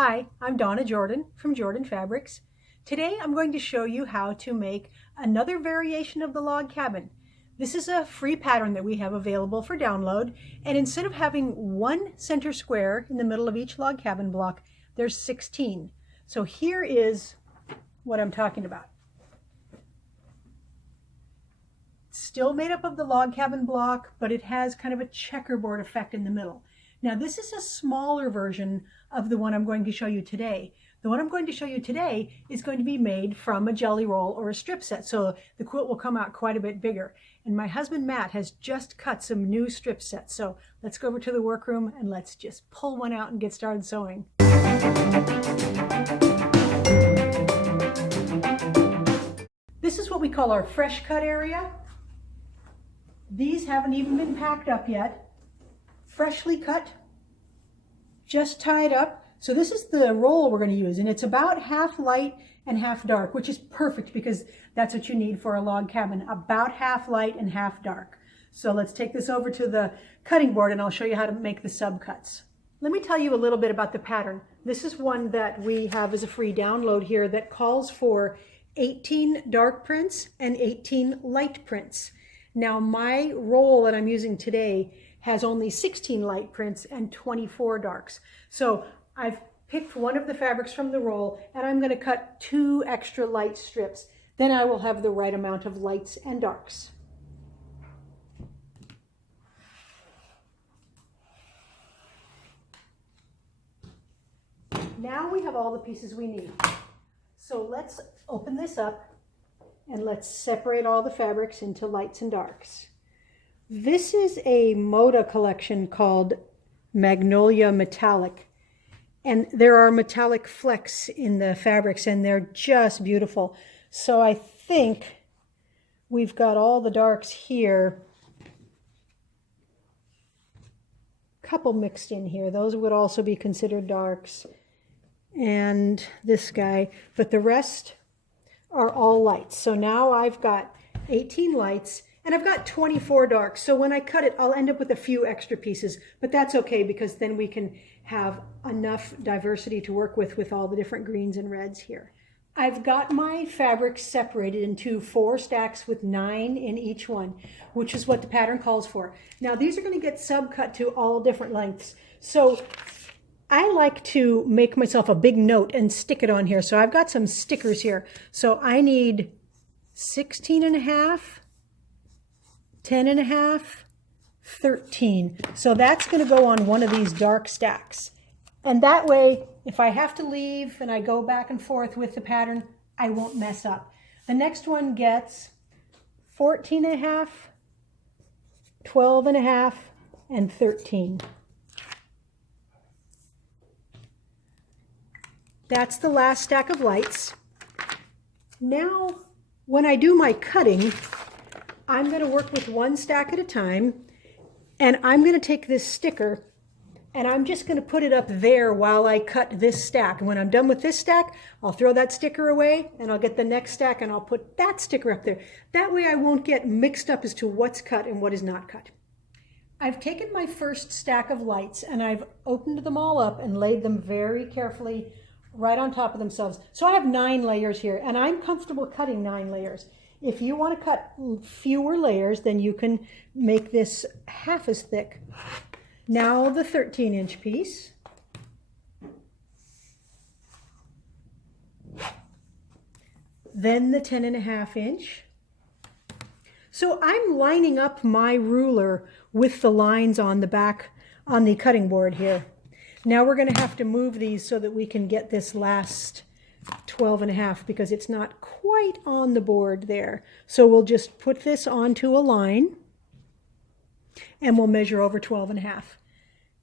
Hi, I'm Donna Jordan from Jordan Fabrics. Today I'm going to show you how to make another variation of the log cabin. This is a free pattern that we have available for download, and instead of having one center square in the middle of each log cabin block, there's 16. So here is what I'm talking about. It's still made up of the log cabin block, but it has kind of a checkerboard effect in the middle. Now this is a smaller version of the one I'm going to show you today. The one I'm going to show you today is going to be made from a jelly roll or a strip set, so the quilt will come out quite a bit bigger. And my husband Matt has just cut some new strip sets, so let's go over to the workroom and let's just pull one out and get started sewing. This is what we call our fresh cut area. These haven't even been packed up yet. Freshly cut, just tied up. So this is the roll we're going to use, and it's about half light and half dark, which is perfect because that's what you need for a log cabin, about half light and half dark. So let's take this over to the cutting board and I'll show you how to make the sub cuts. Let me tell you a little bit about the pattern. This is one that we have as a free download here that calls for 18 dark prints and 18 light prints. Now my roll that I'm using today has only 16 light prints and 24 darks. So I've picked one of the fabrics from the roll and I'm going to cut 2 extra light strips. Then I will have the right amount of lights and darks. Now we have all the pieces we need. So let's open this up and let's separate all the fabrics into lights and darks. This is a Moda collection called Magnolia Metallic, and there are metallic flecks in the fabrics and they're just beautiful. So I think we've got all the darks here, a couple mixed in here. Those would also be considered darks, and this guy, but the rest are all lights. So now I've got 18 lights and I've got 24 darks. So when I cut it, I'll end up with a few extra pieces, but that's okay because then we can have enough diversity to work with all the different greens and reds here. I've got my fabric separated into 4 stacks with 9 in each one, which is what the pattern calls for. Now these are going to get sub-cut to all different lengths. So I like to make myself a big note and stick it on here. So I've got some stickers here. So I need 16 and a half, 10 and a half, 13. So that's going to go on one of these dark stacks. And that way, if I have to leave and I go back and forth with the pattern, I won't mess up. The next one gets 14 and a half, 12 and a half, and 13. That's the last stack of lights. Now, when I do my cutting, I'm going to work with 1 stack at a time, and I'm going to take this sticker and I'm just going to put it up there while I cut this stack. And when I'm done with this stack, I'll throw that sticker away and I'll get the next stack and I'll put that sticker up there. That way I won't get mixed up as to what's cut and what is not cut. I've taken my first stack of lights and I've opened them all up and laid them very carefully right on top of themselves. So I have 9 layers here and I'm comfortable cutting 9 layers. If you want to cut fewer layers, then you can make this half as thick. Now the 13-inch piece. Then the 10 and a half inch. So I'm lining up my ruler with the lines on the back on the cutting board here. Now we're going to have to move these so that we can get this last 12 and a half because it's not quite on the board there. So we'll just put this onto a line and we'll measure over 12 and a half.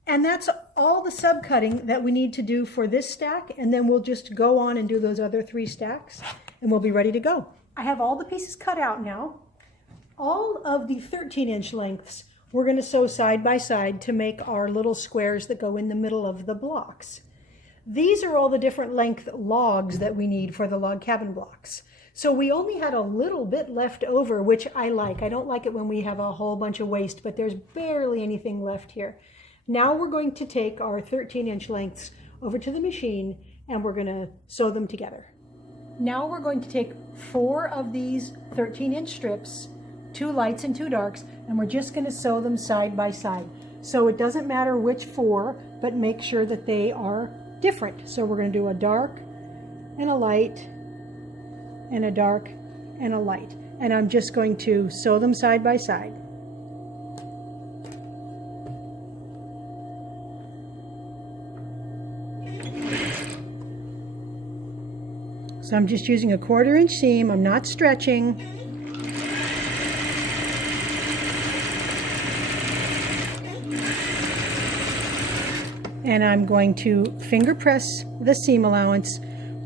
And that's all the sub-cutting that we need to do for this stack, and then we'll just go on and do those other 3 stacks and we'll be ready to go. I have all the pieces cut out now. All of the 13-inch lengths we're going to sew side by side to make our little squares that go in the middle of the blocks. These are all the different length logs that we need for the log cabin blocks. So we only had a little bit left over, which I like. I don't like it when we have a whole bunch of waste, but there's barely anything left here. Now we're going to take our 13-inch lengths over to the machine and we're going to sew them together. Now we're going to take 4 of these 13-inch strips, 2 lights and 2 darks, and we're just going to sew them side by side. So it doesn't matter which 4, but make sure that they are different. So we're going to do a dark and a light and a dark and a light. And I'm just going to sew them side by side. So I'm just using a 1/4 inch seam. I'm not stretching. And I'm going to finger press the seam allowance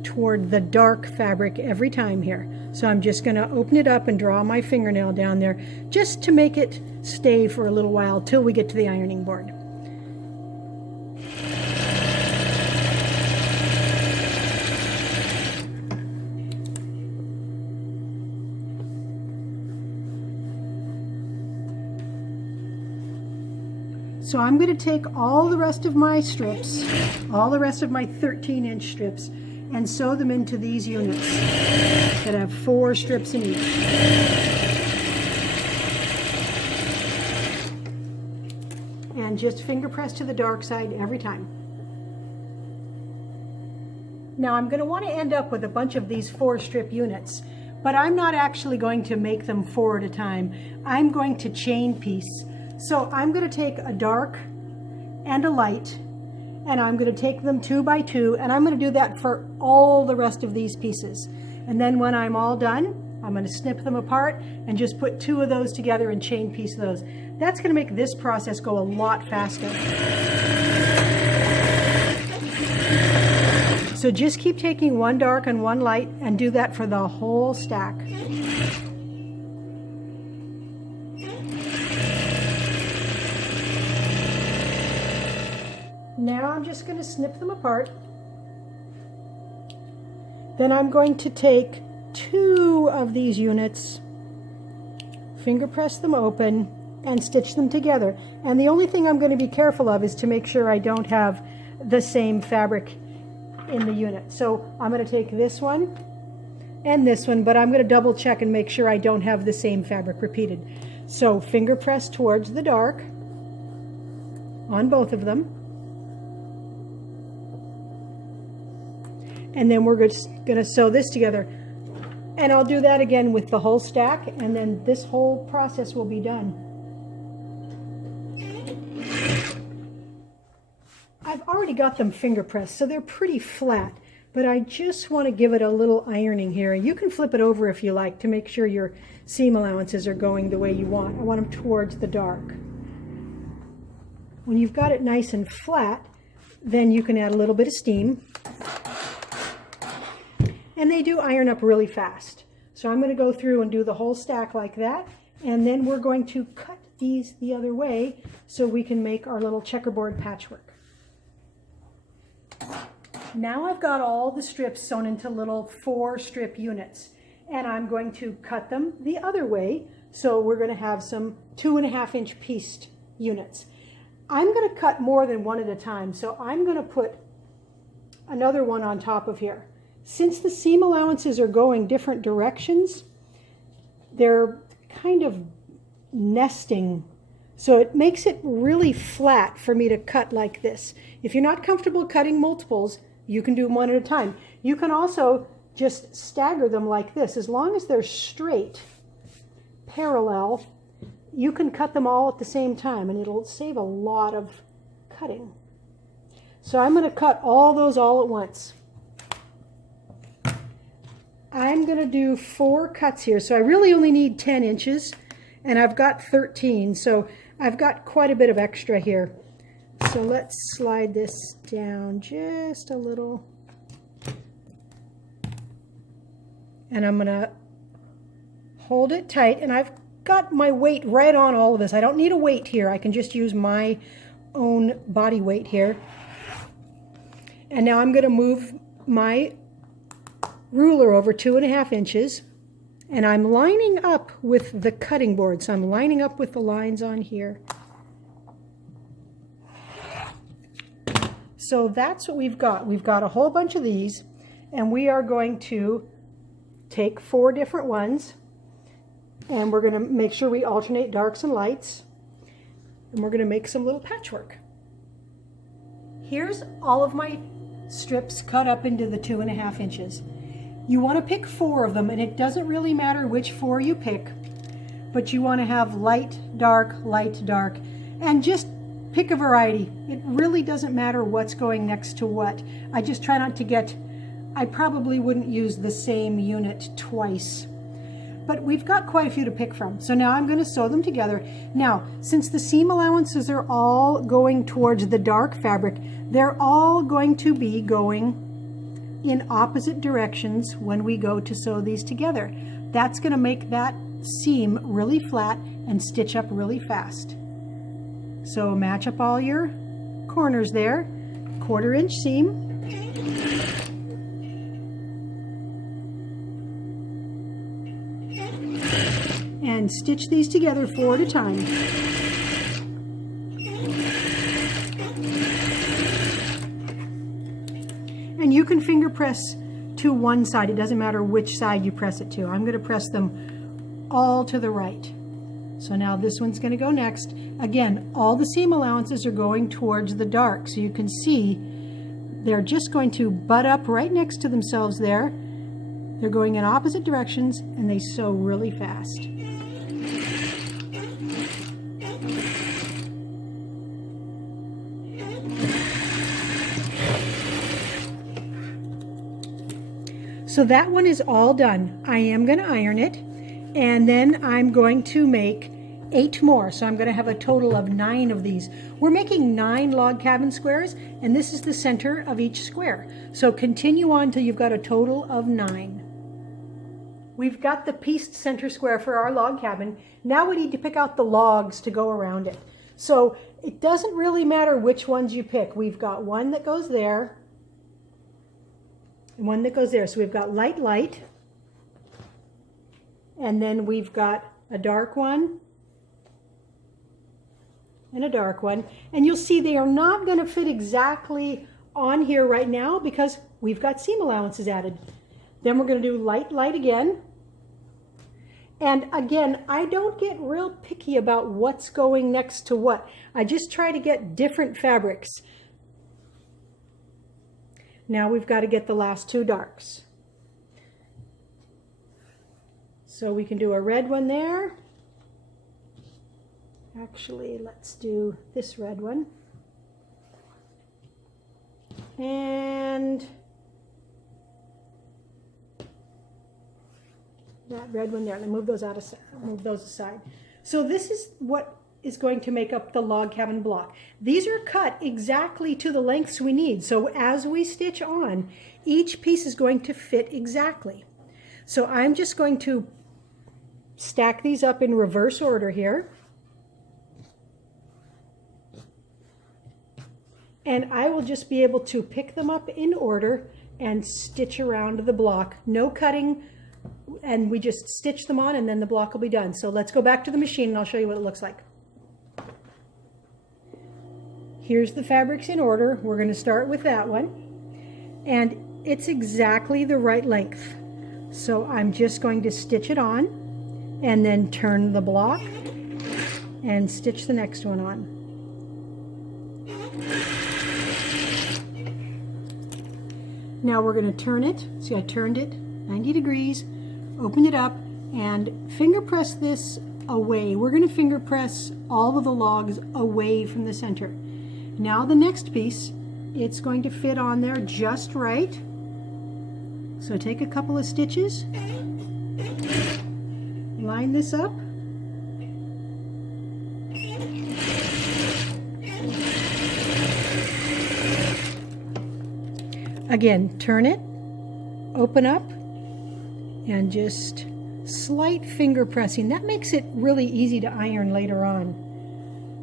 toward the dark fabric every time here. So I'm just going to open it up and draw my fingernail down there just to make it stay for a little while till we get to the ironing board. So I'm going to take all the rest of my strips, all the rest of my 13-inch strips, and sew them into these units that have 4 strips in each. And just finger press to the dark side every time. Now I'm going to want to end up with a bunch of these 4 strip units, but I'm not actually going to make them 4 at a time. I'm going to chain piece. So I'm going to take a dark and a light, and I'm going to take them 2 by 2, and I'm going to do that for all the rest of these pieces. And then when I'm all done, I'm going to snip them apart and just put 2 of those together and chain piece those. That's going to make this process go a lot faster. So just keep taking 1 dark and 1 light and do that for the whole stack. Now I'm just going to snip them apart. Then I'm going to take 2 of these units, finger press them open, and stitch them together. And the only thing I'm going to be careful of is to make sure I don't have the same fabric in the unit. So I'm going to take this one and this one, but I'm going to double check and make sure I don't have the same fabric repeated. So finger press towards the dark on both of them. And then we're just going to sew this together. And I'll do that again with the whole stack, and then this whole process will be done. I've already got them finger pressed, so they're pretty flat, but I just want to give it a little ironing here. You can flip it over if you like to make sure your seam allowances are going the way you want. I want them towards the dark. When you've got it nice and flat, then you can add a little bit of steam. And they do iron up really fast. So I'm going to go through and do the whole stack like that. And then we're going to cut these the other way so we can make our little checkerboard patchwork. Now I've got all the strips sewn into little 4 strip units. And I'm going to cut them the other way. So we're going to have some 2.5 inch pieced units. I'm going to cut more than one at a time. So I'm going to put another one on top of here. Since the seam allowances are going different directions, they're kind of nesting. So it makes it really flat for me to cut like this. If you're not comfortable cutting multiples, you can do them one at a time. You can also just stagger them like this. As long as they're straight, parallel, you can cut them all at the same time, and it'll save a lot of cutting. So I'm going to cut all those all at once. I'm going to do 4 cuts here. So I really only need 10 inches, and I've got 13. So I've got quite a bit of extra here. So let's slide this down just a little. And I'm going to hold it tight. And I've got my weight right on all of this. I don't need a weight here. I can just use my own body weight here. And now I'm going to move my ruler over 2.5 inches, and I'm lining up with the cutting board. So I'm lining up with the lines on here. So that's what we've got. We've got a whole bunch of these, and we are going to take 4 different ones, and we're going to make sure we alternate darks and lights, and we're going to make some little patchwork. Here's all of my strips cut up into the 2.5 inches. You want to pick 4 of them, and it doesn't really matter which 4 you pick, but you want to have light, dark, and just pick a variety. It really doesn't matter what's going next to what. I just try not to get, I probably wouldn't use the same unit twice. But we've got quite a few to pick from. So now I'm going to sew them together. Now, since the seam allowances are all going towards the dark fabric, they're all going to be going in opposite directions when we go to sew these together. That's going to make that seam really flat and stitch up really fast. So match up all your corners there, 1/4 inch seam. And stitch these together 4 at a time. And you can finger press to one side. It doesn't matter which side you press it to. I'm going to press them all to the right. So now this one's going to go next. Again, all the seam allowances are going towards the dark. So you can see they're just going to butt up right next to themselves there. They're going in opposite directions, and they sew really fast. So that one is all done. I am going to iron it, and then I'm going to make 8 more. So I'm going to have a total of 9 of these. We're making 9 log cabin squares, and this is the center of each square. So continue on till you've got a total of 9. We've got the pieced center square for our log cabin. Now we need to pick out the logs to go around it. So it doesn't really matter which ones you pick. We've got one that goes there, and one that goes there. So we've got light, and then we've got a dark one, and a dark one. And you'll see they are not going to fit exactly on here right now because we've got seam allowances added. Then we're going to do light again. And again, I don't get real picky about what's going next to what. I just try to get different fabrics. Now we've got to get the last 2 darks. So we can do a red one there. Actually, let's do this red one. And that red one there. Let me move those aside. So this is what is going to make up the log cabin block. These are cut exactly to the lengths we need. So as we stitch on, each piece is going to fit exactly. So I'm just going to stack these up in reverse order here. And I will just be able to pick them up in order and stitch around the block. No cutting, and we just stitch them on and then the block will be done. So let's go back to the machine and I'll show you what it looks like. Here's the fabrics in order. We're going to start with that one. And it's exactly the right length. So I'm just going to stitch it on and then turn the block and stitch the next one on. Now we're going to turn it. See, I turned it 90 degrees, opened it up, and finger press this away. We're going to finger press all of the logs away from the center. Now the next piece, it's going to fit on there just right. So take a couple of stitches, line this up, again, turn it, open up, and just slight finger pressing. That makes it really easy to iron later on.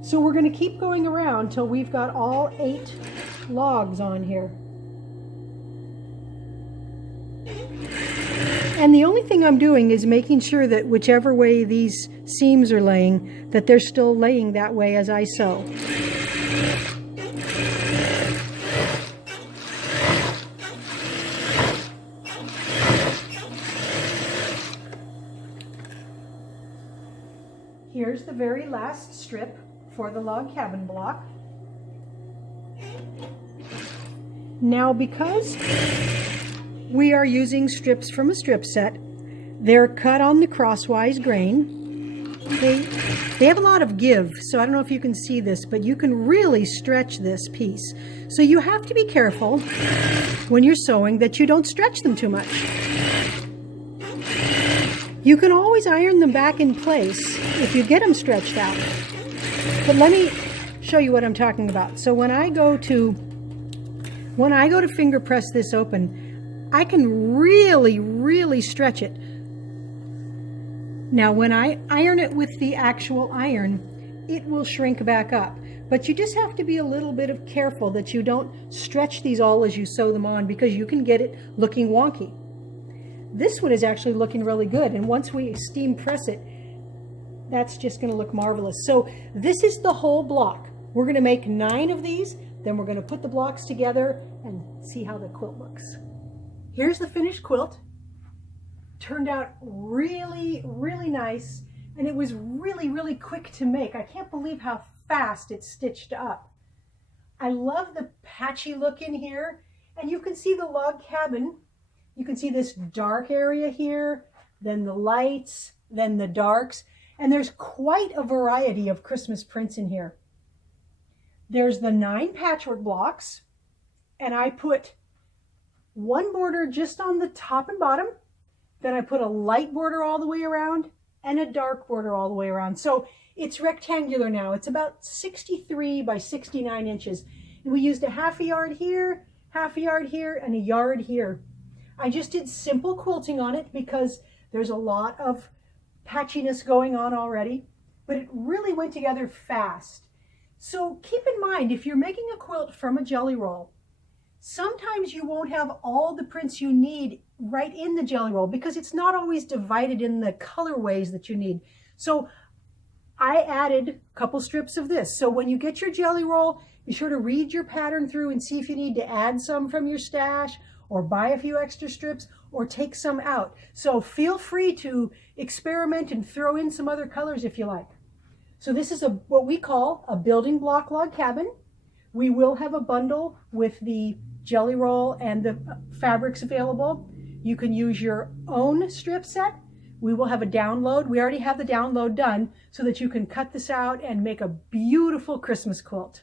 So we're going to keep going around till we've got all 8 logs on here. And the only thing I'm doing is making sure that whichever way these seams are laying, that they're still laying that way as I sew. here's the very last strip for the log cabin block. Now, because we are using strips from a strip set, they're cut on the crosswise grain. They have a lot of give, so I don't know if you can see this, but you can really stretch this piece. So you have to be careful when you're sewing that you don't stretch them too much. You can always iron them back in place if you get them stretched out. But let me show you what I'm talking about. So when I go to finger press this open, I can really stretch it. Now when I iron it with the actual iron, it will shrink back up. But you just have to be a little bit careful that you don't stretch these all as you sew them on, because you can get it looking wonky. This one is actually looking really good, and once we steam press it, that's just going to look marvelous. So this is the whole block. We're going to make 9 of these, then we're going to put the blocks together and see how the quilt looks. Here's the finished quilt. Turned out really nice, and it was really quick to make. I can't believe how fast it's stitched up. I love the patchy look in here, and you can see the log cabin. You can see this dark area here, then the lights, then the darks, and there's quite a variety of Christmas prints in here. There's the 9 patchwork blocks, and I put one border just on the top and bottom. Then I put a light border all the way around and a dark border all the way around. So it's rectangular now. It's about 63 by 69 inches. And we used a half a yard here, and a yard here. I just did simple quilting on it because there's a lot of patchiness going on already, but it really went together fast. So keep in mind, if you're making a quilt from a jelly roll, sometimes you won't have all the prints you need right in the jelly roll because it's not always divided in the colorways that you need. So I added a couple strips of this. So when you get your jelly roll, be sure to read your pattern through and see if you need to add some from your stash or buy a few extra strips or take some out. So feel free to experiment and throw in some other colors if you like. So this is what we call a building block log cabin. We will have a bundle with the jelly roll and the fabrics available. You can use your own strip set. We will have a download. We already have the download done so that you can cut this out and make a beautiful Christmas quilt.